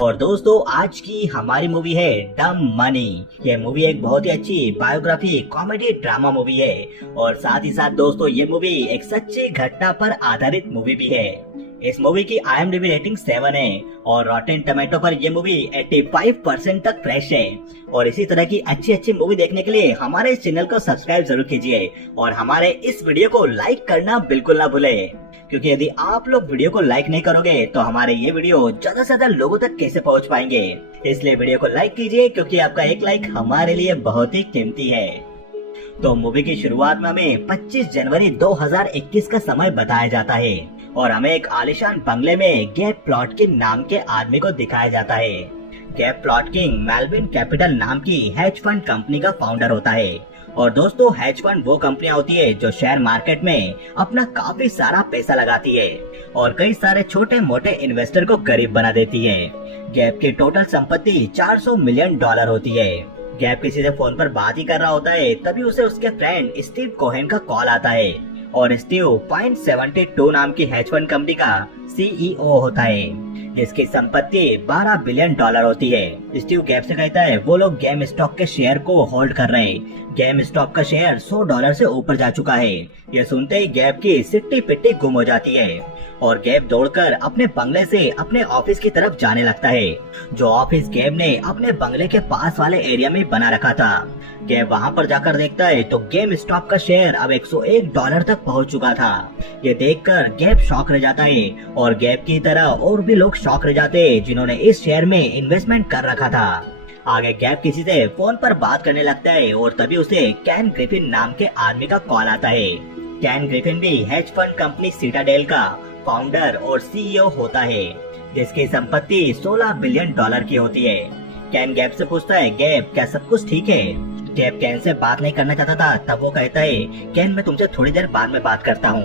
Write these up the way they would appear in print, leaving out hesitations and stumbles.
और दोस्तों आज की हमारी मूवी है डम मनी। ये मूवी एक बहुत ही अच्छी बायोग्राफी कॉमेडी ड्रामा मूवी है और साथ ही साथ दोस्तों ये मूवी एक सच्ची घटना पर आधारित मूवी भी है। इस मूवी की IMDb रेटिंग 7 है और रॉटेन टोमेटो पर यह मूवी 85% तक फ्रेश है। और इसी तरह की अच्छी अच्छी मूवी देखने के लिए हमारे इस चैनल को सब्सक्राइब जरूर कीजिए और हमारे इस वीडियो को लाइक करना बिल्कुल ना भूले, क्योंकि यदि आप लोग वीडियो को लाइक नहीं करोगे तो हमारे ये वीडियो ज्यादा से ज्यादा लोगों तक कैसे पहुंच पाएंगे। इसलिए वीडियो को लाइक कीजिए, क्योंकि आपका एक लाइक हमारे लिए बहुत ही कीमती है। तो मूवी की शुरुआत में हमें 25 जनवरी 2021 का समय बताया जाता है और हमें एक आलीशान बंगले में गैब प्लॉटकिन नाम के आदमी को दिखाया जाता है। गैब प्लॉटकिन मेलविन कैपिटल नाम की हेज फंड कंपनी का फाउंडर होता है। और दोस्तों हेज फंड वो कंपनियां होती है जो शेयर मार्केट में अपना काफी सारा पैसा लगाती है और कई सारे छोटे मोटे इन्वेस्टर को गरीब बना देती है। गैब की टोटल संपत्ति $400 मिलियन होती है। गैब किसी से फोन पर बात ही कर रहा होता है, तभी उसे उसके फ्रेंड स्टीव कोहेन का कॉल आता है और स्टीव Point72 नाम की हेज फंड कंपनी का CEO होता है। इसकी संपत्ति $12 बिलियन होती है। स्टीव गैब से कहता है वो लोग गेम स्टॉक के शेयर को होल्ड कर रहे हैं। गेम स्टॉक का शेयर $100 से ऊपर जा चुका है। यह सुनते ही गैब की सिट्टी पिट्टी गुम हो जाती है और गैब दौड़कर अपने बंगले से अपने ऑफिस की तरफ जाने लगता है, जो ऑफिस गैब ने अपने बंगले के पास वाले एरिया में बना रखा था। गैब वहां पर जाकर देखता है तो गेम स्टॉक का शेयर अब $101 तक पहुंच चुका था। ये देखकर गैब शॉक रह जाता है और गैब की तरह और भी लोग शॉक रह जाते हैं जिन्होंने इस शेयर में इन्वेस्टमेंट कर रखा था। आगे गैब किसी से फोन पर बात करने लगता है और तभी उसे कैन ग्रिफिन नाम के आदमी का कॉल आता है। कैन ग्रिफिन भी हेज फंड कंपनी सिटाडेल का फाउंडर और CEO होता है, जिसकी संपत्ति $16 बिलियन की होती है। कैन गैब से पूछता है गैब क्या सब कुछ ठीक है। गैब कैन से बात नहीं करना चाहता था, तब वो कहता है कैन मैं तुमसे थोड़ी देर बाद में बात करता हूँ।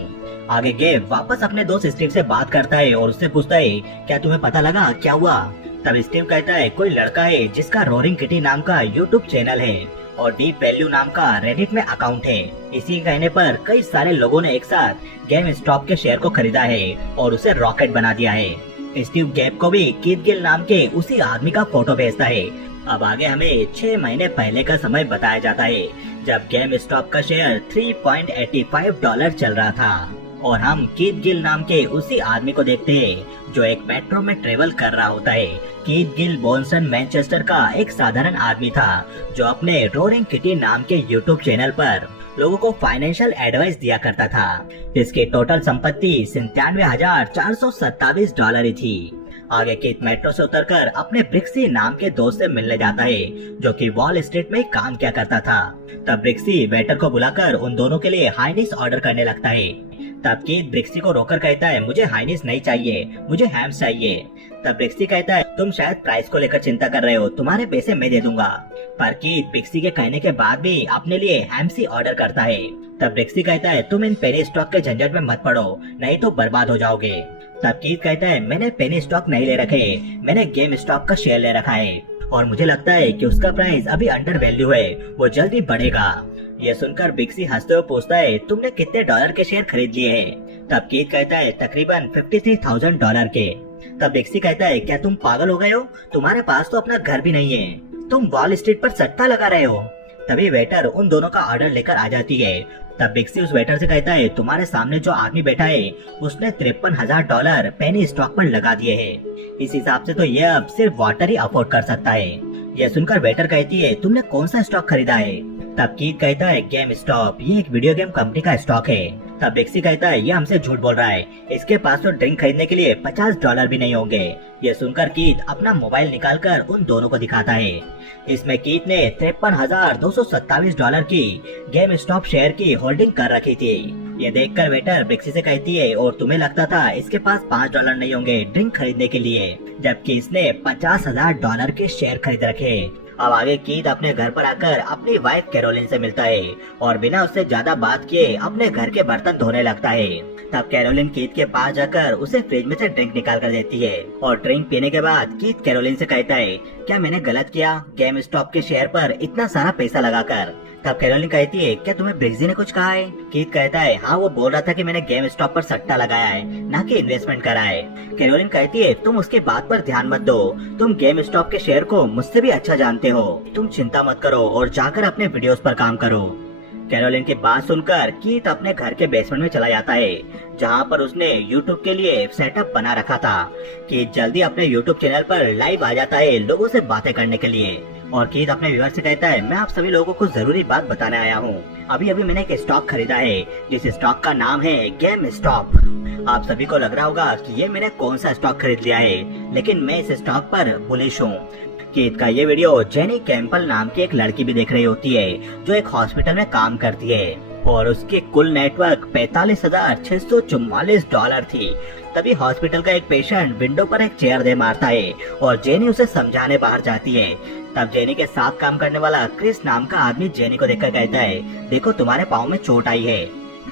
आगे गैब वापस अपने दोस्त स्टीव से बात करता है और उससे पूछता है क्या तुम्हें पता लगा क्या हुआ। तब स्टीव कहता है कोई लड़का है जिसका रोरिंग किटी नाम का YouTube चैनल है और डीप वैल्यू नाम का रेडिट में अकाउंट है। इसी कहने पर कई सारे लोगों ने एक साथ गेम स्टॉक के शेयर को खरीदा है और उसे रॉकेट बना दिया है। स्टीव गैब को भी कीथ गिल नाम के उसी आदमी का फोटो भेजता है। अब आगे हमें 6 महीने पहले का समय बताया जाता है, जब गेम स्टॉक का शेयर $3.85 चल रहा था और हम कीथ गिल नाम के उसी आदमी को देखते हैं जो एक मेट्रो में ट्रेवल कर रहा होता है। कीथ गिल बोन्सन मैनचेस्टर का एक साधारण आदमी था जो अपने रोरिंग किटी नाम के YouTube चैनल पर लोगों को फाइनेंशियल एडवाइस दिया करता था, जिसकी टोटल संपत्ति $97,427 थी। आगे कीथ मेट्रो से उतरकर अपने ब्रिक्सी नाम के दोस्त से मिलने जाता है जो कि वॉल स्ट्रीट में काम किया करता था। तब ब्रिक्सी वेटर को बुलाकर उन दोनों के लिए हाइनीस ऑर्डर करने लगता है। तब कीथ ब्रिक्सी को रोकर कहता है मुझे हाइनीस नहीं चाहिए, मुझे हैम्स चाहिए। तब ब्रिक्सी कहता है तुम शायद प्राइस को लेकर चिंता कर रहे हो, तुम्हारे पैसे मैं दे दूंगा। पर कीथ ब्रिक्सी के कहने के बाद भी अपने लिए हैम्स ही ऑर्डर करता है। तब ब्रिक्सी कहता है तुम इन पेनी स्टॉक के झंझट में मत पड़ो, नहीं तो बर्बाद हो जाओगे। तब कीथ कहता है मैंने पेनी स्टॉक नहीं ले रखे, मैंने गेम स्टॉक का शेयर ले रखा है और मुझे लगता है कि उसका प्राइस अभी अंडर वैल्यू है, वो जल्दी बढ़ेगा। यह सुनकर ब्रिक्सी हंसते हुए पूछता है तुमने कितने डॉलर के शेयर खरीद लिए हैं? तब कीथ कहता है तकरीबन $53,000 के। तब ब्रिक्सी कहता है क्या तुम पागल हो गए हो, तुम्हारे पास तो अपना घर भी नहीं है, तुम वॉल स्ट्रीट पर सट्टा लगा रहे हो। तभी वेटर उन दोनों का ऑर्डर लेकर आ जाती है। तब ब्रिक्सी उस वेटर से कहता है तुम्हारे सामने जो आदमी बैठा है उसने $53,000 पेनी स्टॉक पर लगा दिए हैं। इस हिसाब से तो यह अब सिर्फ वाटर ही अफोर्ड कर सकता है। यह सुनकर वेटर कहती है तुमने कौन सा स्टॉक खरीदा है? तब कीथ कहता है गेम स्टॉप, ये एक वीडियो गेम कंपनी का स्टॉक है। तब ब्रिक्सी कहता है ये हमसे झूठ बोल रहा है, इसके पास तो ड्रिंक खरीदने के लिए $50 भी नहीं होंगे। ये सुनकर कीथ अपना मोबाइल निकालकर उन दोनों को दिखाता है। इसमें कीथ ने $53,227 की गेम स्टॉप शेयर की होल्डिंग कर रखी थी। ये देखकर वेटर ब्रिक्सी से कहती है और तुम्हें लगता था इसके पास $5 नहीं होंगे ड्रिंक खरीदने के लिए, जबकि इसने $50,000 के शेयर खरीद रखे। अब आगे कीथ अपने घर पर आकर अपनी वाइफ कैरोलिन से मिलता है और बिना उससे ज्यादा बात किए अपने घर के बर्तन धोने लगता है। तब कैरोलिन कीथ के पास जाकर उसे फ्रिज में से ड्रिंक निकाल कर देती है और ड्रिंक पीने के बाद कीथ कैरोलिन से कहता है क्या मैंने गलत किया गेम स्टॉक के शेयर पर इतना सारा पैसा लगाकर? तब कैरोलिन कहती है, क्या तुम्हें ब्रिग्जी ने कुछ कहा है? कीथ कहता है, हाँ, वो बोल रहा था कि मैंने गेम स्टॉप पर सट्टा लगाया है, ना कि इन्वेस्टमेंट करा है। कैरोलिन कहती है, तुम उसकी बात पर ध्यान मत दो, तुम गेम स्टॉप के शेयर को मुझसे भी अच्छा जानते हो, तुम चिंता मत करो और जाकर अपने वीडियोस पर काम करो। कैरोलिन की बात सुनकर कीथ अपने घर के बेसमेंट में चला जाता है, जहाँ पर उसने यूट्यूब के लिए सेटअप बना रखा था। कीथ जल्दी अपने यूट्यूब चैनल पर लाइव आ जाता है लोगों से बातें करने के लिए, और कीथ अपने व्यूअर से कहता है, मैं आप सभी लोगों को जरूरी बात बताने आया हूँ। अभी अभी मैंने एक स्टॉक खरीदा है, जिस स्टॉक का नाम है गेम स्टॉप। आप सभी को लग रहा होगा कि ये मैंने कौन सा स्टॉक खरीद लिया है, लेकिन मैं इस स्टॉक पर बुलिश हूँ। कीथ का ये वीडियो जेनी कैंपल नाम की एक लड़की भी देख रही होती है, जो एक हॉस्पिटल में काम करती है, और उसकी कुल नेटवर्क $45,644 थी। तभी हॉस्पिटल का एक पेशेंट विंडो पर एक चेयर दे मारता है और जेनी उसे समझाने बाहर जाती है। तब जेनी के साथ काम करने वाला क्रिस नाम का आदमी जेनी को देखकर कहता है, देखो तुम्हारे पाँव में चोट आई है।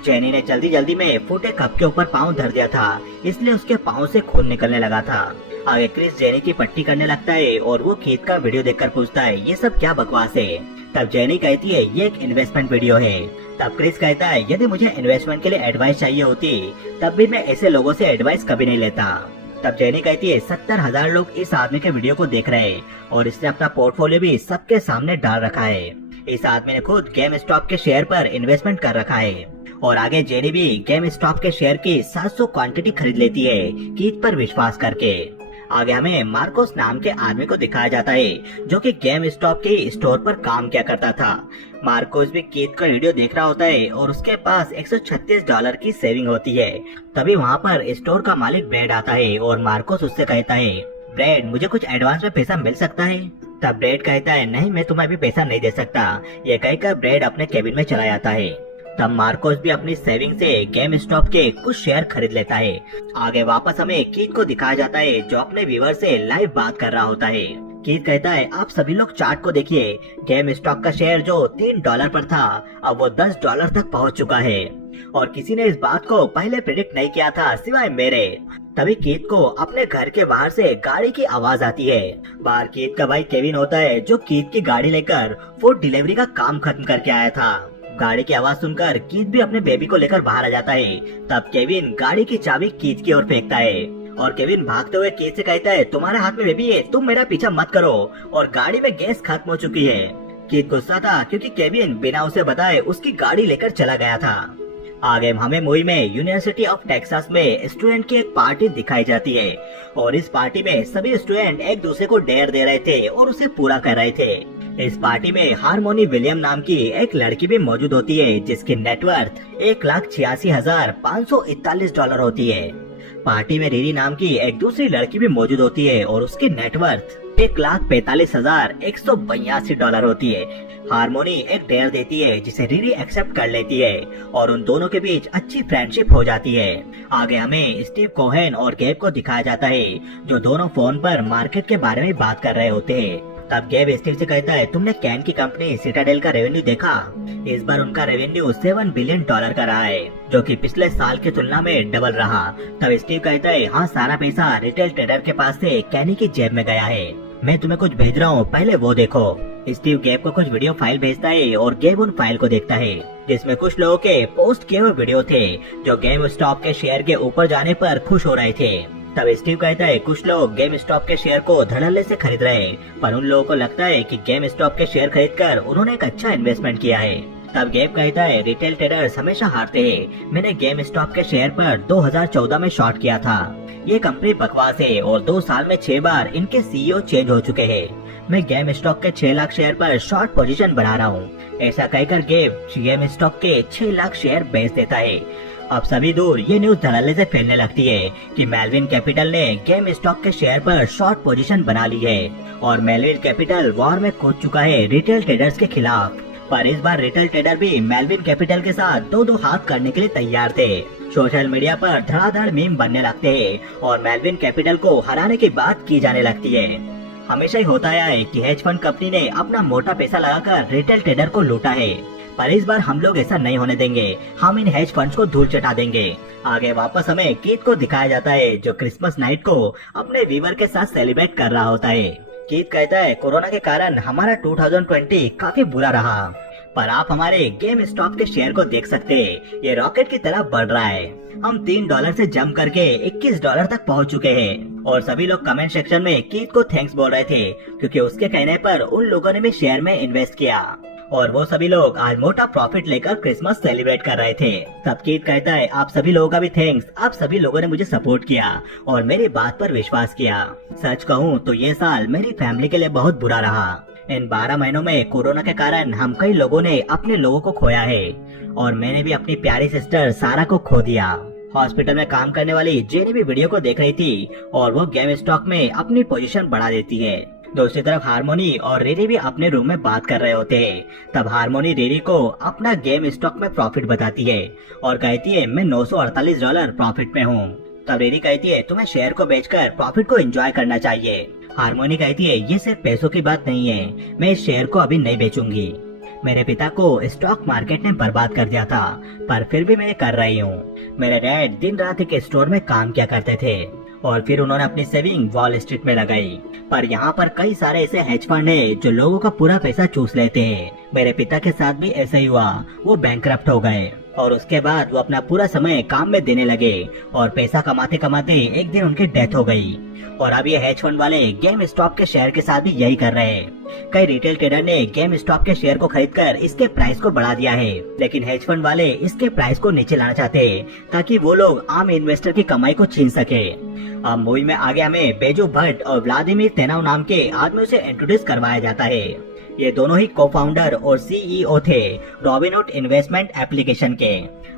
जेनी ने जल्दी जल्दी में फूटे कप के ऊपर पाँव धर दिया था, इसलिए उसके पाँव से खून निकलने लगा था। आगे क्रिस जेनी की पट्टी करने लगता है और वो कीथ का वीडियो देखकर पूछता है, ये सब क्या बकवास है? तब जेनी कहती है, ये एक इन्वेस्टमेंट वीडियो है। तब क्रिस कहता है, यदि मुझे इन्वेस्टमेंट के लिए एडवाइस चाहिए होती तब भी मैं ऐसे लोगों से एडवाइस कभी नहीं लेता। तब जेनी कहती है, 70,000 लोग इस आदमी के वीडियो को देख रहे हैं और इसने अपना पोर्टफोलियो भी सबके सामने डाल रखा है। इस आदमी ने खुद गेम स्टॉप के शेयर पर इन्वेस्टमेंट कर रखा है। और आगे जेनी भी गेम स्टॉप के शेयर की 700 क्वांटिटी खरीद लेती है कीथ पर विश्वास करके। आगे हमें मार्कोस नाम के आदमी को दिखाया जाता है, जो कि गेम स्टॉप के स्टोर पर काम किया करता था। मार्कोस भी कीथ का वीडियो देख रहा होता है और उसके पास $136 की सेविंग होती है। तभी वहाँ पर स्टोर का मालिक ब्रैड आता है और मार्कोस उससे कहता है, ब्रैड, मुझे कुछ एडवांस में पैसा मिल सकता है? तब ब्रैड कहता है, नहीं, मैं तुम्हें अभी पैसा नहीं दे सकता। ये कहकर ब्रैड अपने केबिन में चला जाता है। तब मार्कोस भी अपनी सेविंग से गेम स्टॉप के कुछ शेयर खरीद लेता है। आगे वापस हमें कीथ को दिखाया जाता है, जो अपने व्यूअर से लाइव बात कर रहा होता है। कीथ कहता है, आप सभी लोग चार्ट को देखिए, गेम स्टॉक का शेयर जो $3 पर था, अब वो $10 तक पहुंच चुका है, और किसी ने इस बात को पहले प्रेडिक्ट नहीं किया था सिवाय मेरे। तभी कीथ को अपने घर के बाहर से गाड़ी की आवाज आती है। बाहर कीथ का भाई केविन होता है, जो कीथ की गाड़ी लेकर फूड डिलीवरी का काम खत्म करके आया था। गाड़ी की आवाज सुनकर कीथ भी अपने बेबी को लेकर बाहर आ जाता है। तब केविन गाड़ी की चाबी कीथ की ओर फेंकता है और केविन भागते हुए कीथ से कहता है, तुम्हारे हाथ में बेबी है, तुम मेरा पीछा मत करो, और गाड़ी में गैस खत्म हो चुकी है। कीथ गुस्सा था क्योंकि केविन बिना उसे बताए उसकी गाड़ी लेकर चला गया था। आगे हमें मूवी में यूनिवर्सिटी ऑफ टेक्सास में स्टूडेंट की एक पार्टी दिखाई जाती है, और इस पार्टी में सभी स्टूडेंट एक दूसरे को डेयर दे रहे थे और उसे पूरा कर रहे थे। इस पार्टी में हार्मोनी विलियम नाम की एक लड़की भी मौजूद होती है, जिसकी नेटवर्थ $1,86,541 होती है। पार्टी में रीरी नाम की एक दूसरी लड़की भी मौजूद होती है और उसकी नेटवर्थ $1,45,182 होती है। हार्मोनी एक डेयर देती है, जिसे रीरी एक्सेप्ट कर लेती है, और उन दोनों के बीच अच्छी फ्रेंडशिप हो जाती है। आगे हमें स्टीव कोहेन और गेब को दिखाया जाता है, जो दोनों फोन पर मार्केट के बारे में बात कर रहे होते हैं। तब गेब स्टीव से कहता है, तुमने कैन की कंपनी सिटाडेल का रेवेन्यू देखा? इस बार उनका रेवेन्यू $7 बिलियन का रहा है, जो कि पिछले साल की तुलना में डबल रहा। तब स्टीव कहता है, हाँ, सारा पैसा रिटेल ट्रेडर के पास से कैनी की जेब में गया है। मैं तुम्हें कुछ भेज रहा हूँ, पहले वो देखो। स्टीव गेब को कुछ वीडियो फाइल भेजता है और गेब उन फाइल को देखता है, जिसमें कुछ लोगों के पोस्ट किए हुए वीडियो थे, जो गेम स्टॉप के शेयर के ऊपर जाने पर खुश हो रहे थे। तब स्टीव कहता है, कुछ लोग गेम स्टॉप के शेयर को धड़ल्ले से खरीद रहे हैं, पर उन लोगों को लगता है कि गेम स्टॉप के शेयर खरीदकर उन्होंने एक अच्छा इन्वेस्टमेंट किया है। तब गेब कहता है, रिटेल ट्रेडर्स हमेशा हारते हैं। मैंने गेम स्टॉप के शेयर पर 2014 में शॉर्ट किया था। ये कंपनी बकवास है और 2 साल में 6 बार इनके सीईओ चेंज हो चुके हैं। मैं गेम स्टॉक के 6 लाख शेयर पर शॉर्ट पोजीशन बना रहा हूँ। ऐसा कहकर गेब गेम स्टॉक के 6 लाख शेयर बेच देता है। अब सभी दूर ये न्यूज धड़ल्ले से फैलने लगती है कि मेलविन कैपिटल ने गेम स्टॉक के शेयर पर शॉर्ट पोजीशन बना ली है, और मेलविन कैपिटल वॉर में कूद चुका है रिटेल ट्रेडर्स के खिलाफ। पर इस बार रिटेल ट्रेडर भी मेलविन कैपिटल के साथ दो हाथ करने के लिए तैयार थे। सोशल मीडिया पर धड़ाधड़ मीम बनने लगते हैं और मेलविन कैपिटल को हराने की बात की जाने लगती है। हमेशा ही होता है कि हेज फंड कंपनी ने अपना मोटा पैसा लगाकर रिटेल ट्रेडर को लूटा है, पर इस बार हम लोग ऐसा नहीं होने देंगे। हम इन हेज फंड्स को धूल चटा देंगे। आगे वापस हमें कीथ को दिखाया जाता है, जो क्रिसमस नाइट को अपने व्यूअर के साथ सेलिब्रेट कर रहा होता है। कीथ कहता है, कोरोना के कारण हमारा 2020 काफी बुरा रहा। पर आप हमारे गेम स्टॉप के शेयर को देख सकते हैं, ये रॉकेट की तरह बढ़ रहा है। हम $3 से जंप करके $21 तक पहुंच चुके हैं। और सभी लोग कमेंट सेक्शन में कीथ को थैंक्स बोल रहे थे, क्योंकि उसके कहने पर उन लोगों ने भी शेयर में इन्वेस्ट किया और वो सभी लोग आज मोटा प्रॉफिट लेकर क्रिसमस सेलिब्रेट कर रहे थे। तब कीथ कहता है, आप सभी लोगों का भी थैंक्स, आप सभी लोगों ने मुझे सपोर्ट किया और मेरी बात पर विश्वास किया। सच कहूँ तो ये साल मेरी फैमिली के लिए बहुत बुरा रहा। इन 12 महीनों में कोरोना के कारण हम कई लोगों ने अपने लोगों को खोया है और मैंने भी अपनी प्यारी सिस्टर सारा को खो दिया। हॉस्पिटल में काम करने वाली जेनी भी वीडियो को देख रही थी और वो गेम स्टॉक में अपनी पोजीशन बढ़ा देती है। दूसरी तरफ हारमोनी और रिरी भी अपने रूम में बात कर रहे होते हैं। तब हारमोनी रिरी को अपना गेम स्टॉक में प्रॉफिट बताती है और कहती है, मैं $948 प्रॉफिट में हूँ। तब रिरी कहती है, तुम्हें शेयर को बेचकर प्रॉफिट को एंजॉय करना चाहिए। हारमोनी कहती है, ये सिर्फ पैसों की बात नहीं है, मैं इस शेयर को अभी नहीं बेचूंगी। मेरे पिता को स्टॉक मार्केट ने बर्बाद कर दिया था, पर फिर भी मैं कर रही हूँ। मेरे डैड दिन रात एक स्टोर में काम किया करते थे और फिर उन्होंने अपनी सेविंग वॉल स्ट्रीट में लगाई। पर यहाँ पर कई सारे ऐसे हेज फंड है जो लोगों का पूरा पैसा चूस लेते हैं। मेरे पिता के साथ भी ऐसा ही हुआ, वो बैंकरप्ट हो गए और उसके बाद वो अपना पूरा समय काम में देने लगे और पैसा कमाते कमाते एक दिन उनकी डेथ हो गई। और अब ये हेज फंड वाले गेम स्टॉप के शेयर के साथ भी यही कर रहे हैं। कई रिटेल ट्रेडर ने गेम स्टॉप के शेयर को खरीदकर इसके प्राइस को बढ़ा दिया है, लेकिन हेज फंड वाले इसके प्राइस को नीचे लाना चाहते हैं ताकि वो लोग आम इन्वेस्टर की कमाई को छीन सके। अब मूवी में आगे हमें बेजू भट्ट और व्लादिमीर तेनाव नाम के आदमियों से इंट्रोड्यूस करवाया जाता है। ये दोनों ही को-फाउंडर और सीईओ थे रॉबिनहुड इन्वेस्टमेंट एप्लीकेशन के।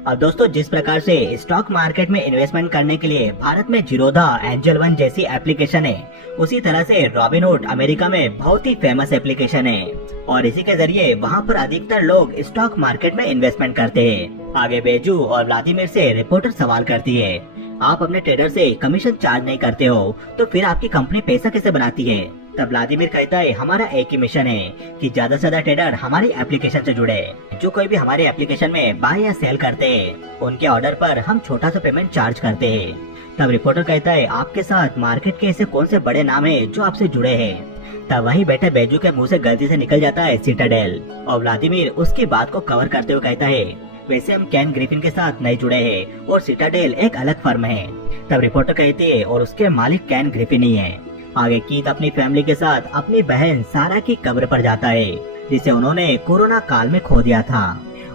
अब दोस्तों, जिस प्रकार से स्टॉक मार्केट में इन्वेस्टमेंट करने के लिए भारत में जीरोधा, एंजल वन जैसी एप्लीकेशन है, उसी तरह से रॉबिनहुड अमेरिका में बहुत ही फेमस एप्लीकेशन है और इसी के जरिए वहाँ पर अधिकतर लोग स्टॉक मार्केट में इन्वेस्टमेंट करते हैं। आगे बेजू और व्लादिमीर से रिपोर्टर सवाल करती है, आप अपने ट्रेडर से कमीशन चार्ज नहीं करते हो तो फिर आपकी कंपनी पैसा कैसे बनाती है? तब व्लादिमीर कहता है, हमारा एक ही मिशन है कि ज्यादा से ज्यादा ट्रेडर हमारी एप्लीकेशन से जुड़े। जो कोई भी हमारे एप्लीकेशन में बाय या सेल करते हैं उनके ऑर्डर पर हम छोटा सा पेमेंट चार्ज करते हैं। तब रिपोर्टर कहता है, आपके साथ मार्केट के ऐसे कौन से बड़े नाम है जो आपसे जुड़े हैं? तब वहीं बैठे बेजू के मुंह से गलती से निकल जाता है सिटाडेल और व्लादिमीर उसकी बात को कवर करते हुए कहता है, वैसे हम कैन ग्रिफिन के साथ नहीं जुड़े हैं और सिटाडेल एक अलग फर्म है। तब रिपोर्टर कहती है, और उसके मालिक कैन ग्रिफिन ही है। आगे कीथ अपनी फैमिली के साथ अपनी बहन सारा की कब्र पर जाता है जिसे उन्होंने कोरोना काल में खो दिया था।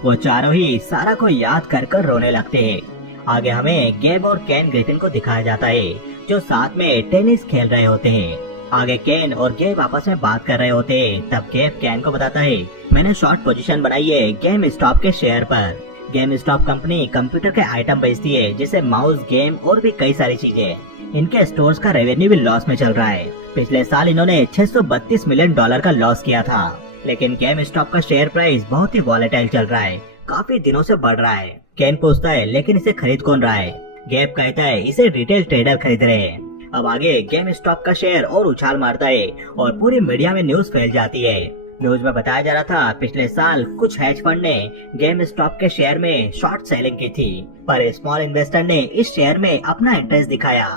वो चारों ही सारा को याद कर कर रोने लगते हैं। आगे हमें गेब और कैन ग्रिफिन को दिखाया जाता है जो साथ में टेनिस खेल रहे होते हैं। आगे कैन और गेब आपस में बात कर रहे होते हैं। तब गेब कैन को बताता है, मैंने शॉर्ट पोजीशन बनाई है गेम स्टॉप के शेयर पर। गेम स्टॉप कंपनी कंप्यूटर के आइटम बेचती है जैसे माउस, गेम और भी कई सारी चीजें। इनके स्टोर्स का रेवेन्यू भी लॉस में चल रहा है। पिछले साल इन्होंने $632 मिलियन का लॉस किया था, लेकिन गेम स्टॉप का शेयर प्राइस बहुत ही वॉलेटाइल चल रहा है, काफी दिनों से बढ़ रहा है। कैन पूछता है, लेकिन इसे खरीद कौन रहा है? गेब कहता है, इसे रिटेल ट्रेडर खरीद रहे हैं। अब आगे गेम स्टॉप का शेयर और उछाल मारता है और पूरी मीडिया में न्यूज फैल जाती है। न्यूज में बताया जा रहा था पिछले साल कुछ हेज फंड ने गेम स्टॉप के शेयर में शॉर्ट सेलिंग की थी, पर स्मॉल इन्वेस्टर ने इस शेयर में अपना इंटरेस्ट दिखाया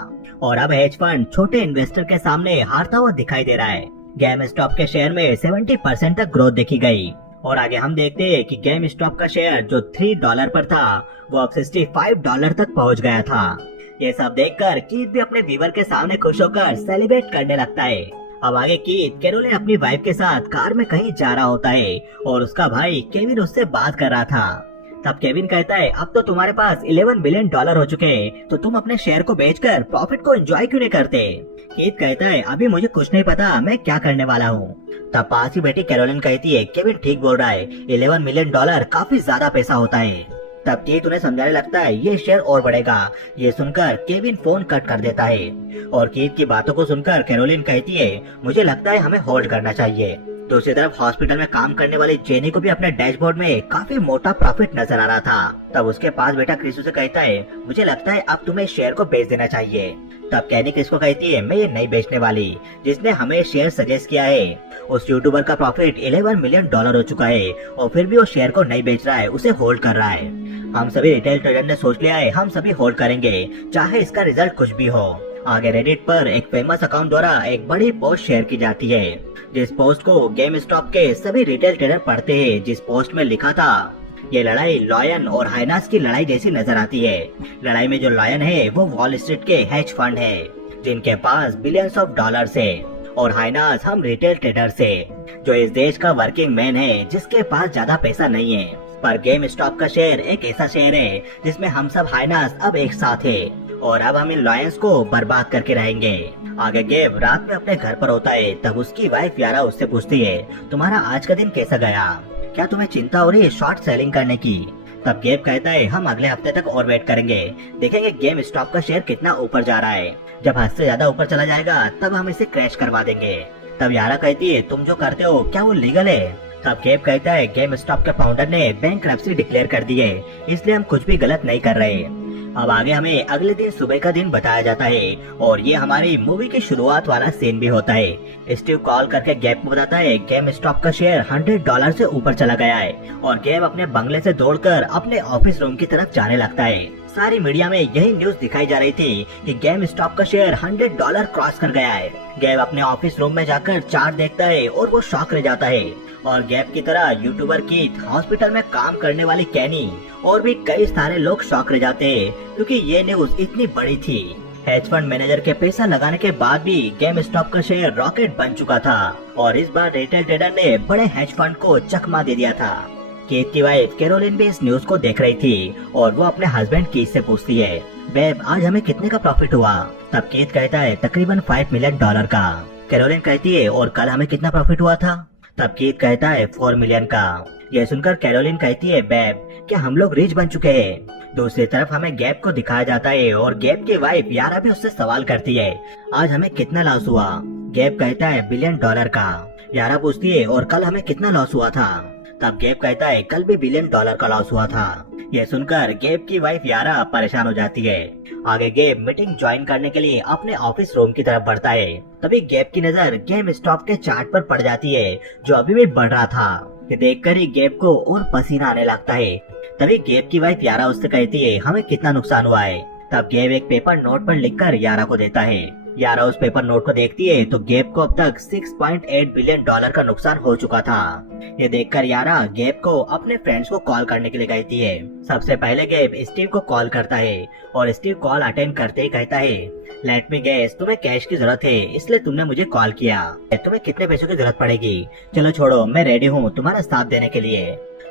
और अब हेज फंड छोटे इन्वेस्टर के सामने हारता हुआ दिखाई दे रहा है। गेम स्टॉप के शेयर में 70% तक ग्रोथ देखी गई और आगे हम देखते हैं कि गेम स्टॉप का शेयर जो $3 पर था वो अब $65 तक पहुंच गया था। ये सब देखकर कीथ भी अपने व्यूअर के सामने खुश होकर सेलिब्रेट करने लगता है। अब आगे कीथ कैरोलिन अपनी वाइफ के साथ कार में कहीं जा रहा होता है और उसका भाई केविन उससे बात कर रहा था। तब केविन कहता है, अब तो तुम्हारे पास $11 बिलियन हो चुके हैं, तो तुम अपने शेयर को बेचकर प्रॉफिट को एंजॉय क्यों नहीं करते? कीथ कहता है, अभी मुझे कुछ नहीं पता मैं क्या करने वाला हूँ। तब पास ही बेटी कैरोलिन कहती है, केविन ठीक बोल रहा है, $11 मिलियन काफी ज्यादा पैसा होता है। तब कीथ उन्हें समझाने लगता है, ये शेयर और बढ़ेगा। ये सुनकर केविन फोन कट कर देता है और कीथ की बातों को सुनकर कैरोलिन कहती है, मुझे लगता है हमें होल्ड करना चाहिए। दूसरी तरफ हॉस्पिटल में काम करने वाली जेनी को भी अपने डैशबोर्ड में काफी मोटा प्रॉफिट नजर आ रहा था। तब उसके पास बेटा क्रिस उसे कहता है, मुझे लगता है अब तुम्हें शेयर को बेच देना चाहिए। तब कैनी क्रिस को कहती है, मैं ये नहीं बेचने वाली, जिसने हमें शेयर सजेस्ट किया है उस यूट्यूबर का प्रॉफिट $11 मिलियन हो चुका है और फिर भी वो शेयर को नहीं बेच रहा है, उसे होल्ड कर रहा है। हम सभी रिटेल ट्रेडर ने सोच लिया है, हम सभी होल्ड करेंगे चाहे इसका रिजल्ट कुछ भी हो। आगे रेडिट पर एक फेमस अकाउंट द्वारा एक बड़ी पोस्ट शेयर की जाती है जिस पोस्ट को गेम स्टॉप के सभी रिटेल ट्रेडर पढ़ते हैं, जिस पोस्ट में लिखा था ये लड़ाई लॉयन और हाइनास की लड़ाई जैसी नजर आती है। लड़ाई में जो लॉयन है वो वॉल स्ट्रीट के हेज फंड है जिनके पास बिलियंस ऑफ डॉलर्स है, और हाइनास हम रिटेल ट्रेडर से जो इस देश का वर्किंग मैन है जिसके पास ज्यादा पैसा नहीं है। पर गेम स्टॉप का शेयर एक ऐसा शेयर है जिसमें हम सब हाइनास अब एक साथ है और अब हम इन लॉयंस को बर्बाद करके रहेंगे। आगे गेब रात में अपने घर पर होता है, तब उसकी वाइफ यारा उससे पूछती है तुम्हारा आज का दिन कैसा गया, क्या तुम्हें चिंता हो रही है शॉर्ट सेलिंग करने की। तब गेब कहता है हम अगले हफ्ते तक और वेट करेंगे, देखेंगे गेम स्टॉप का शेयर कितना ऊपर जा रहा है, जब हद से ज्यादा ऊपर चला जाएगा तब हम इसे क्रैश करवा देंगे। तब यारा कहती है तुम जो करते हो क्या वो लीगल है। तब गेब कहता है गेम स्टॉप के फाउंडर ने बैंकरप्सी डिक्लेयर कर दी है, इसलिए हम कुछ भी गलत नहीं कर रहे। अब आगे हमें अगले दिन सुबह का दिन बताया जाता है और ये हमारी मूवी की शुरुआत वाला सीन भी होता है। स्टीव कॉल करके गेब को बताता है गेम स्टॉप का शेयर $100 से ऊपर चला गया है और गेब अपने बंगले से दौड़कर अपने ऑफिस रूम की तरफ जाने लगता है। सारी मीडिया में यही न्यूज दिखाई जा रही थी कि गेम स्टॉप का शेयर $100 क्रॉस कर गया है। गेब अपने ऑफिस रूम में जाकर चार्ट देखता है और वो शॉक रह जाता है। और गेब की तरह यूट्यूबर कीथ, हॉस्पिटल में काम करने वाली कैनी और भी कई सारे लोग शॉक रह जाते हैं क्योंकि ये न्यूज इतनी बड़ी थी। हेज फंड मैनेजर के पैसा लगाने के बाद भी गेम स्टॉप का शेयर रॉकेट बन चुका था और इस बार रिटेल ट्रेडर ने बड़े हेज फंड को चकमा दे दिया था। कीथ की वाइफ कैरोलिन भी इस न्यूज को देख रही थी और वो अपने हस्बैंड कीथ से पूछती है बेब आज हमें कितने का प्रॉफिट हुआ। तब कीथ कहता है तकरीबन $5 मिलियन का। कैरोलिन कहती है और कल हमें कितना प्रॉफिट हुआ था। तब कीथ कहता है 4 मिलियन का। यह सुनकर कैरोलिन कहती है बेब क्या हम लोग रिच बन चुके हैं। दूसरी तरफ हमें गेब को दिखाया जाता है और गेब की वाइफ यारा भी उससे सवाल करती है आज हमें कितना लॉस हुआ। गेब कहता है $1 बिलियन का। यारा पूछती है और कल हमें कितना लॉस हुआ था। तब गेब कहता है कल भी $1 बिलियन का लॉस हुआ था। यह सुनकर गेब की वाइफ यारा परेशान हो जाती है। आगे गेब मीटिंग ज्वाइन करने के लिए अपने ऑफिस रूम की तरफ बढ़ता है। तभी गेब की नजर गेम स्टॉप के चार्ट पर पड़ जाती है जो अभी भी बढ़ रहा था। ये देखकर ही गेब को और पसीना आने लगता है। तभी गेब की वाइफ यारा उससे कहती है हमें कितना नुकसान हुआ है। तब गेब एक पेपर नोट पर लिखकर यारा को देता है। यारा उस पेपर नोट को देखती है तो गेब को अब तक $6.8 बिलियन का नुकसान हो चुका था। ये देखकर यारा गेब को अपने फ्रेंड्स को कॉल करने के लिए कहती है। सबसे पहले गेब स्टीव को कॉल करता है और स्टीव कॉल अटेंड करते ही कहता है लेट मी गेस तुम्हें कैश की जरूरत है इसलिए तुमने मुझे कॉल किया। तुम्हें कितने पैसों की जरूरत पड़ेगी। चलो छोड़ो मैं रेडी हूँ तुम्हारा साथ देने के लिए,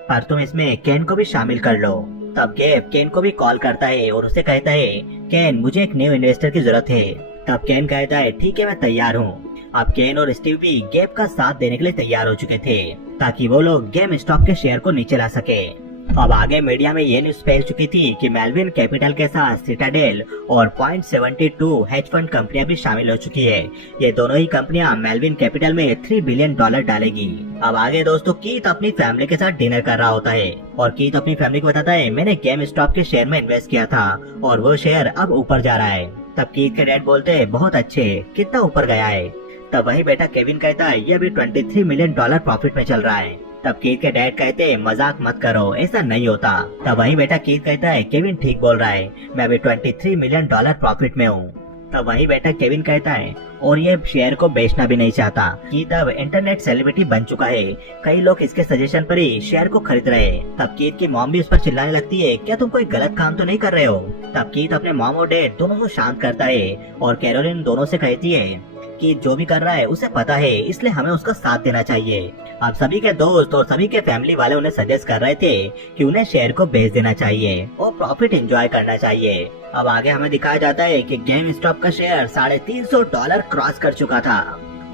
पर तुम इसमें केन को भी शामिल कर लो। तब गेब केन को भी कॉल करता है और उसे कहता है केन मुझे एक न्यू इन्वेस्टर की जरूरत है। तब केन कहता है ठीक है मैं तैयार हूँ। अब केन और स्टीव भी गेब का साथ देने के लिए तैयार हो चुके थे ताकि वो लोग गेम स्टॉप के शेयर को नीचे ला सके। अब आगे मीडिया में ये न्यूज फैल चुकी थी कि मेलविन कैपिटल के साथ सिटाडेल और .72 हेज फंड कंपनियां भी शामिल हो चुकी है। ये दोनों ही कंपनियां मेलविन कैपिटल में $3 बिलियन डालेगी। अब आगे दोस्तों कीथ अपनी फैमिली के साथ डिनर कर रहा होता है और कीथ अपनी फैमिली को बताता है मैंने गेम स्टॉप के शेयर में इन्वेस्ट किया था और वो शेयर अब ऊपर जा रहा है। तब कीथ के डैड बोलते हैं बहुत अच्छे, कितना ऊपर गया है। तब वही बेटा केविन कहता है ये अभी $23 मिलियन प्रॉफिट में चल रहा है। तब कीथ के डैड कहते हैं मजाक मत करो ऐसा नहीं होता। तब वही बेटा कीथ कहता है केविन ठीक बोल रहा है मैं अभी $23 मिलियन प्रॉफिट में हूँ। तब वही बेटा केविन कहता है और ये शेयर को बेचना भी नहीं चाहता। कीथ अब इंटरनेट सेलिब्रिटी बन चुका है, कई लोग इसके सजेशन पर ही शेयर को खरीद रहे हैं। तब कीथ की मॉम भी उस पर चिल्लाने लगती है क्या तुम कोई गलत काम तो नहीं कर रहे हो। तब कीथ अपने मॉम और डैड दोनों को शांत करता है और कैरोलिन दोनों से कहती है कि जो भी कर रहा है उसे पता है इसलिए हमें उसका साथ देना चाहिए। अब सभी के दोस्त और सभी के फैमिली वाले उन्हें सजेस्ट कर रहे थे कि उन्हें शेयर को बेच देना चाहिए और प्रॉफिट एंजॉय करना चाहिए। अब आगे हमें दिखाया जाता है कि गेम स्टॉप का शेयर $350 क्रॉस कर चुका था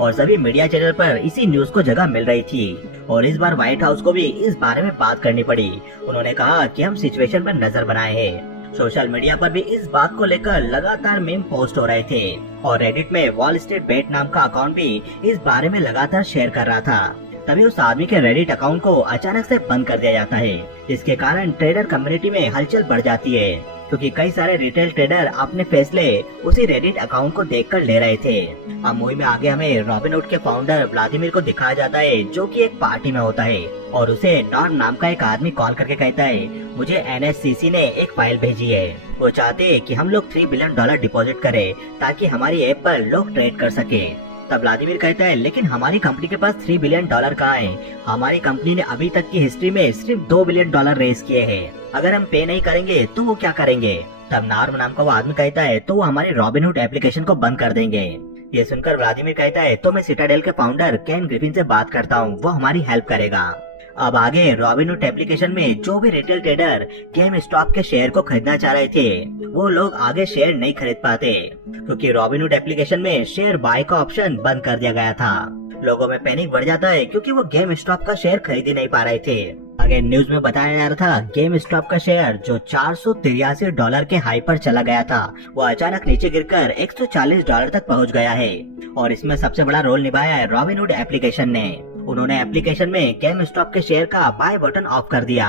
और सभी मीडिया चैनल पर इसी न्यूज को जगह मिल रही थी और इस बार व्हाइट हाउस को भी इस बारे में बात करनी पड़ी। उन्होंने कहा कि हम सिचुएशन पर नजर बनाए हैं। सोशल मीडिया पर भी इस बात को लेकर लगातार मीम पोस्ट हो रहे थे और रेडिट में वॉल स्ट्रीट बेट नाम का अकाउंट भी इस बारे में लगातार शेयर कर रहा था। तभी उस आदमी के रेडिट अकाउंट को अचानक से बंद कर दिया जाता है जिसके कारण ट्रेडर कम्युनिटी में हलचल बढ़ जाती है क्योंकि कई सारे रिटेल ट्रेडर अपने फैसले उसी रेडिट अकाउंट को देखकर ले रहे थे। अब मूवी में आगे हमें रॉबिनहुड के फाउंडर व्लादिमीर को दिखाया जाता है जो कि एक पार्टी में होता है और उसे डॉन नाम का एक आदमी कॉल करके कहता है मुझे NSCC ने एक फाइल भेजी है, वो चाहते हैं कि हम लोग $3 बिलियन डिपॉजिट करें ताकि हमारी ऐप पर लोग ट्रेड कर सके। तब व्लादिमीर कहता है लेकिन हमारी कंपनी के पास $3 बिलियन कहाँ है? हमारी कंपनी ने अभी तक की हिस्ट्री में सिर्फ $2 बिलियन रेस किए हैं। अगर हम पे नहीं करेंगे तो वो क्या करेंगे? तब नार्म नाम का वो आदमी कहता है तो वो हमारी रॉबिनहुड एप्लीकेशन को बंद कर देंगे। ये सुनकर व्लादिमीर कहता है तो मैं सिटाडेल के फाउंडर केन ग्रिफिन से बात करता हूँ, वो हमारी हेल्प करेगा। अब आगे रॉबिनहुड एप्लीकेशन में जो भी रिटेल ट्रेडर गेम स्टॉप के शेयर को खरीदना चाह रहे थे वो लोग आगे शेयर नहीं खरीद पाते, क्योंकि रॉबिनहुड एप्लीकेशन में शेयर बाय का ऑप्शन बंद कर दिया गया था। लोगों में पैनिक बढ़ जाता है क्योंकि वो गेम स्टॉप का शेयर खरीद ही नहीं पा रहे थे। आगे न्यूज में बताया जा रहा था गेम स्टॉप का शेयर जो $483 के हाई पर चला गया था वो अचानक नीचे गिरकर $140 तक पहुंच गया है। और इसमें सबसे बड़ा रोल निभाया है रॉबिनहुड एप्लीकेशन ने। उन्होंने एप्लीकेशन में गेम स्टॉप के शेयर का बाय बटन ऑफ कर दिया,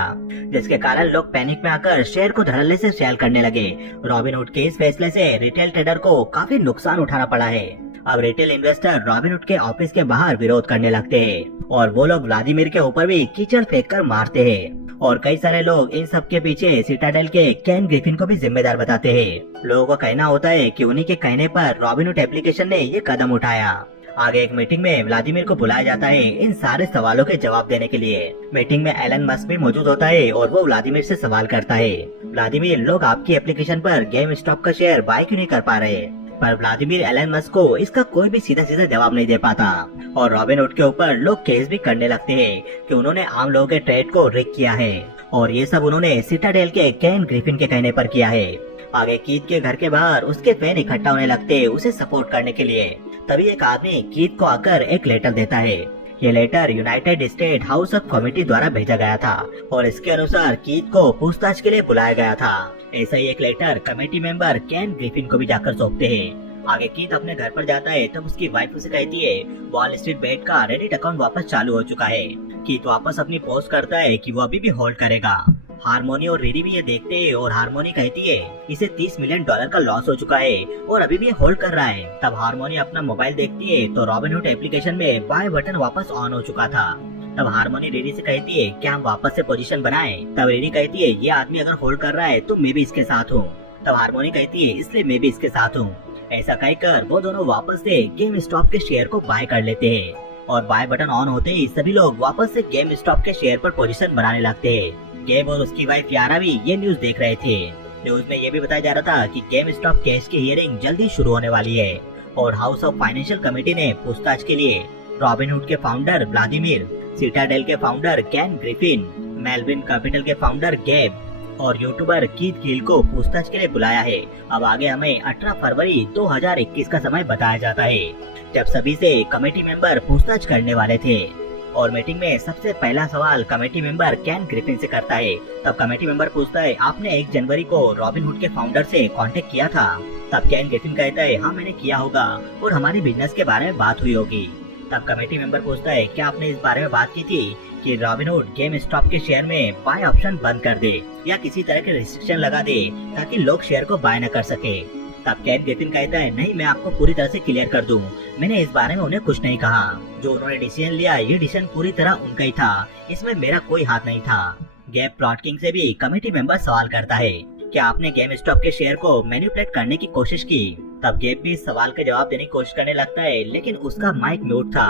जिसके कारण लोग पैनिक में आकर शेयर को धड़ल्ले से सेल करने लगे। रॉबिनहुड के इस फैसले से रिटेल ट्रेडर को काफी नुकसान उठाना पड़ा है। अब रिटेल इन्वेस्टर रॉबिनहुड के ऑफिस के बाहर विरोध करने लगते हैं और वो लोग व्लादिमीर के ऊपर भी कीचड़ फेंक कर मारते हैं। और कई सारे लोग इन सब के पीछे सिटाडेल के केन ग्रिफिन को भी जिम्मेदार बताते हैं। लोगों का कहना होता है कि उन्हीं के कहने पर रॉबिनहुड एप्लीकेशन ने ये कदम उठाया। आगे एक मीटिंग में व्लादिमीर को बुलाया जाता है इन सारे सवालों के जवाब देने के लिए। मीटिंग में एलन मस्क भी मौजूद होता है और वो व्लादिमीर से सवाल करता है, व्लादिमीर लोग आपकी एप्लीकेशन पर गेम स्टॉप का शेयर बाय क्यों नहीं कर पा रहे? पर व्लादिमीर एलन मस्क को इसका कोई भी सीधा सीधा जवाब नहीं दे पाता और रॉबिनहुड के ऊपर लोग केस भी करने लगते हैं कि उन्होंने आम लोगों के ट्रेड को रिग किया है और ये सब उन्होंने सिटाडेल के केन ग्रिफिन के कहने पर किया है। आगे कीथ के घर के बाहर उसके फैन इकट्ठा होने लगते हैं उसे सपोर्ट करने के लिए। तभी एक आदमी कीथ को आकर एक लेटर देता है। ये letter united state house of committee द्वारा भेजा गया था और इसके अनुसार कीथ को पूछताछ के लिए बुलाया गया था। ऐसा ही एक लेटर कमेटी मेंबर केन ग्रिफिन को भी जाकर सौंपते हैं। आगे कीथ अपने घर पर जाता है तब उसकी वाइफ उसे कहती है वॉल स्ट्रीट बेट का रेडिट अकाउंट वापस चालू हो चुका है। कीथ वापस अपनी पोस्ट करता है कि वो अभी भी होल्ड करेगा। हारमोनी और रिरी भी ये देखते हैं और हारमोनी कहती है इसे $30 मिलियन का लॉस हो चुका है और अभी भी ये होल्ड कर रहा है। तब हारमोनी अपना मोबाइल देखती है तो रॉबिनहुड एप्लीकेशन में बाय बटन वापस ऑन हो चुका था। तब हारमोनी रिरी से कहती है क्या हम वापस से पोजीशन बनाएं? तब रिरी कहती है ये आदमी अगर होल्ड कर रहा है तो मैं भी इसके साथ हूँ। तब हारमोनी कहती है इसलिए मैं भी इसके साथ हूँ। ऐसा कहकर वो दोनों वापस से गेम स्टॉप के शेयर को बाय कर लेते हैं और बाय बटन ऑन होते ही सभी लोग वापस से गेम स्टॉप के शेयर पर पोजीशन बनाने लगते हैं। गेब और उसकी वाइफ यारा भी ये न्यूज देख रहे थे। न्यूज में ये भी बताया जा रहा था कि गेम स्टॉप केस की हियरिंग जल्दी शुरू होने वाली है और हाउस ऑफ फाइनेंशियल कमेटी ने पूछताछ के लिए रॉबिनहुड के फाउंडर व्लादिमीर, सिटाडेल के फाउंडर केन ग्रिफिन, मेलविन कैपिटल के फाउंडर गेब और यूट्यूबर कीथ गिल को पूछताछ के लिए बुलाया है। अब आगे हमें 18 फरवरी 2021 का समय बताया जाता है जब सभी से कमेटी मेंबर पूछताछ करने वाले थे। और मीटिंग में सबसे पहला सवाल कमेटी मेंबर केन ग्रिफिन से करता है। तब कमेटी मेंबर पूछता है आपने 1 जनवरी को रॉबिनहुड के फाउंडर से कांटेक्ट किया था? तब केन ग्रिफिन कहता है हाँ मैंने किया होगा और हमारी बिजनेस के बारे में बात हुई होगी। तब कमेटी मेंबर पूछता है क्या आपने इस बारे में बात की थी कि रॉबिनहुड गेम स्टॉप के शेयर में बाय ऑप्शन बंद कर दे या किसी तरह के रिस्ट्रिक्शन लगा दे ताकि लोग शेयर को बाय न कर सके? तब केन ग्रिफिन कहता है नहीं मैं आपको पूरी तरह से क्लियर कर दूं, मैंने इस बारे में उन्हें कुछ नहीं कहा। जो उन्होंने डिसीजन लिया ये डिसीजन पूरी तरह उनका ही था, इसमें मेरा कोई हाथ नहीं था। गेब प्लॉट किंग से भी कमेटी मेंबर सवाल करता है क्या आपने गेम स्टॉप के शेयर को मैनिपुलेट करने की कोशिश की? तब गेब भी इस सवाल के जवाब देने की कोशिश करने लगता है लेकिन उसका माइक म्यूट था।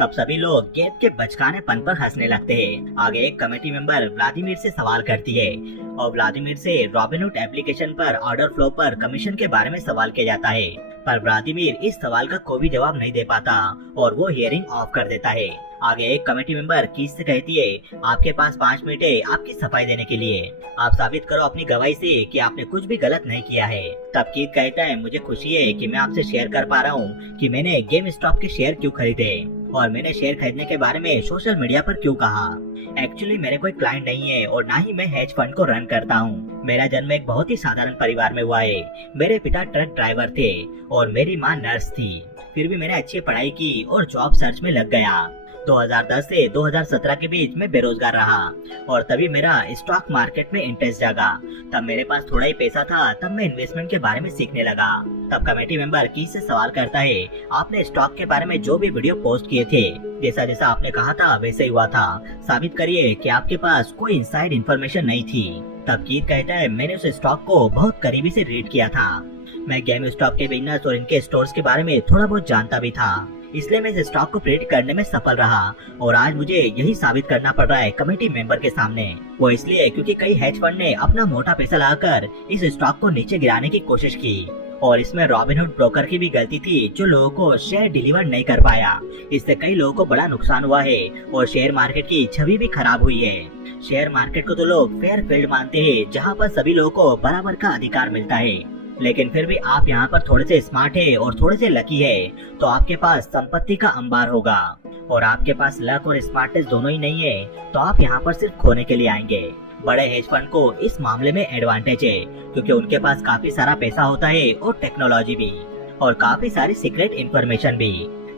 तब सभी लोग गेब के बचकानेपन पर हंसने लगते हैं। आगे एक कमेटी मेंबर व्लादिमीर से सवाल करती है और व्लादिमीर से रॉबिनहुड एप्लीकेशन पर ऑर्डर फ्लो पर कमीशन के बारे में सवाल किया जाता है, पर व्लादिमीर इस सवाल का कोई भी जवाब नहीं दे पाता और वो हियरिंग ऑफ कर देता है। आगे एक कमेटी मेंबर कीथ से कहती है आपके पास 5 मिनट है आपकी सफाई देने के लिए, आप साबित करो अपनी गवाही से कि आपने कुछ भी गलत नहीं किया है। तब कीथ कहता है मुझे खुशी है कि मैं आपसे शेयर कर पा रहा हूँ कि मैंने गेम स्टॉप के शेयर क्यों खरीदे और मैंने शेयर खरीदने के बारे में सोशल मीडिया पर क्यों कहा। एक्चुअली मेरे कोई क्लाइंट नहीं है और ना ही मैं हेज फंड को रन करता हूँ। मेरा जन्म एक बहुत ही साधारण परिवार में हुआ है। मेरे पिता ट्रक ड्राइवर थे और मेरी माँ नर्स थी। फिर भी मैंने अच्छी पढ़ाई की और जॉब सर्च में लग गया। 2010 से 2017 के बीच में बेरोजगार रहा और तभी मेरा स्टॉक मार्केट में इंटरेस्ट जागा। तब मेरे पास थोड़ा ही पैसा था, तब मैं इन्वेस्टमेंट के बारे में सीखने लगा। तब कमेटी मेंबर कीथ से सवाल करता है आपने स्टॉक के बारे में जो भी वीडियो पोस्ट किए थे जैसा जैसा आपने कहा था वैसे ही हुआ था, साबित करिए कि आपके पास कोई इनसाइड इन्फॉर्मेशन नहीं थी। तब कीथ कहता है मैंने उस स्टॉक को बहुत करीबी से रीड किया था। मैं गेम स्टॉप के बिजनेस और इनके स्टोर्स के बारे में थोड़ा बहुत जानता भी था। इसलिए मैं इस स्टॉक को प्रेडिक्ट करने में सफल रहा और आज मुझे यही साबित करना पड़ रहा है कमेटी मेंबर के सामने। वो इसलिए क्योंकि कई हेज फंड ने अपना मोटा पैसा लगाकर इस स्टॉक को नीचे गिराने की कोशिश की और इसमें रॉबिनहुड ब्रोकर की भी गलती थी जो लोगों को शेयर डिलीवर नहीं कर पाया। इससे कई लोगों को बड़ा नुकसान हुआ है और शेयर मार्केट की छवि भी खराब हुई है। शेयर मार्केट को तो लोग फेयर फील्ड मानते हैं जहाँ पर सभी लोगों को बराबर का अधिकार मिलता है, लेकिन फिर भी आप यहाँ पर थोड़े से स्मार्ट है और थोड़े से लकी है तो आपके पास संपत्ति का अंबार होगा और आपके पास लक और स्मार्टनेस दोनों ही नहीं है तो आप यहाँ पर सिर्फ खोने के लिए आएंगे। बड़े हेज फंड को इस मामले में एडवांटेज है क्योंकि उनके पास काफी सारा पैसा होता है और टेक्नोलॉजी भी और काफी सारी सीक्रेट इंफॉर्मेशन भी,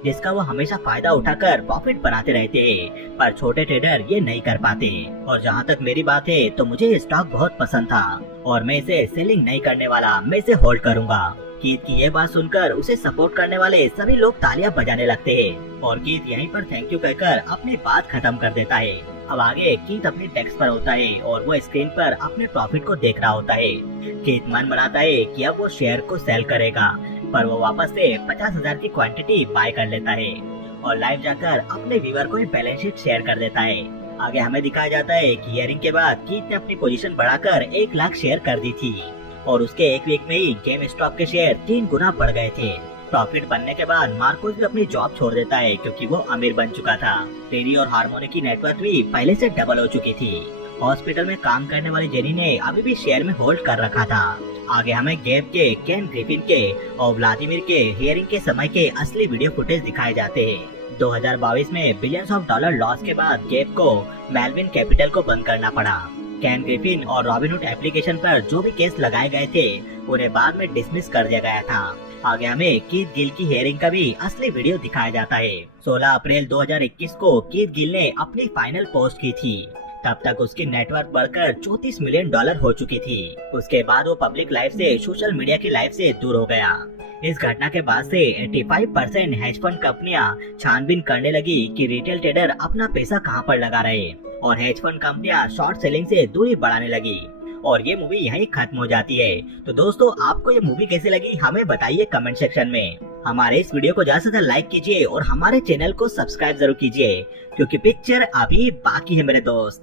जिसका वो हमेशा फायदा उठाकर प्रॉफिट बनाते रहते हैं, पर छोटे ट्रेडर ये नहीं कर पाते। और जहाँ तक मेरी बात है तो मुझे ये स्टॉक बहुत पसंद था और मैं इसे सेलिंग नहीं करने वाला, मैं इसे होल्ड करूँगा। कीथ की ये बात सुनकर उसे सपोर्ट करने वाले सभी लोग तालियां बजाने लगते हैं और कीथ यहीं पर थैंक यू कहकर अपनी बात खत्म कर देता है। अब आगे कीथ अपनी डेस्क पर होता है और वो स्क्रीन पर अपने प्रॉफिट को देख रहा होता है। कीथ मन बनाता है कि अब वो शेयर को सेल करेगा, पर वो वापस से 50,000 की क्वांटिटी बाय कर लेता है और लाइव जाकर अपने व्यूअर को बैलेंस शीट शेयर कर देता है। आगे हमें दिखाया जाता है कि हियरिंग के बाद कीथ ने अपनी पोजीशन बढ़ाकर 1 लाख शेयर कर दी थी और उसके एक वीक में ही गेम स्टॉक के शेयर 3 गुना बढ़ गए थे। प्रॉफिट बनने के बाद मार्कोस भी अपनी जॉब छोड़ देता है क्योंकि वो अमीर बन चुका था। टेरी और हार्मोनी की नेटवर्क भी पहले से डबल हो चुकी थी। हॉस्पिटल में काम करने वाली जेनी ने अभी भी शेयर में होल्ड कर रखा था। आगे हमें गेब के, केन ग्रिफिन के और व्लादिमीर के हियरिंग के समय के असली वीडियो फुटेज दिखाए जाते हैं। 2022 में बिलियंस ऑफ डॉलर लॉस के बाद गेब को मेलविन कैपिटल को बंद करना पड़ा। केन ग्रिफिन और रॉबिनहुड एप्लीकेशन पर जो भी केस लगाए गए थे उन्हें बाद में डिसमिस कर दिया गया था। आगे हमें कीथ गिल की हियरिंग का भी असली वीडियो दिखाया जाता है। 16 अप्रैल 2021 को कीथ गिल ने अपनी फाइनल पोस्ट की थी। तब तक उसकी नेटवर्क बढ़कर $34 मिलियन हो चुकी थी। उसके बाद वो पब्लिक लाइफ से, सोशल मीडिया की लाइफ से दूर हो गया। इस घटना के बाद से 85% हेज फंड कंपनियां छानबीन करने लगी कि रिटेल ट्रेडर अपना पैसा कहां पर लगा रहे और हेज फंड कंपनियां शॉर्ट सेलिंग से दूरी बढ़ाने लगी और ये मूवी यहीं खत्म हो जाती है। तो दोस्तों, आपको ये मूवी कैसी लगी हमें बताइए कमेंट सेक्शन में। हमारे इस वीडियो को ज्यादा से ज्यादा लाइक कीजिए और हमारे चैनल को सब्सक्राइब जरूर कीजिए क्योंकि पिक्चर अभी बाकी है मेरे दोस्त।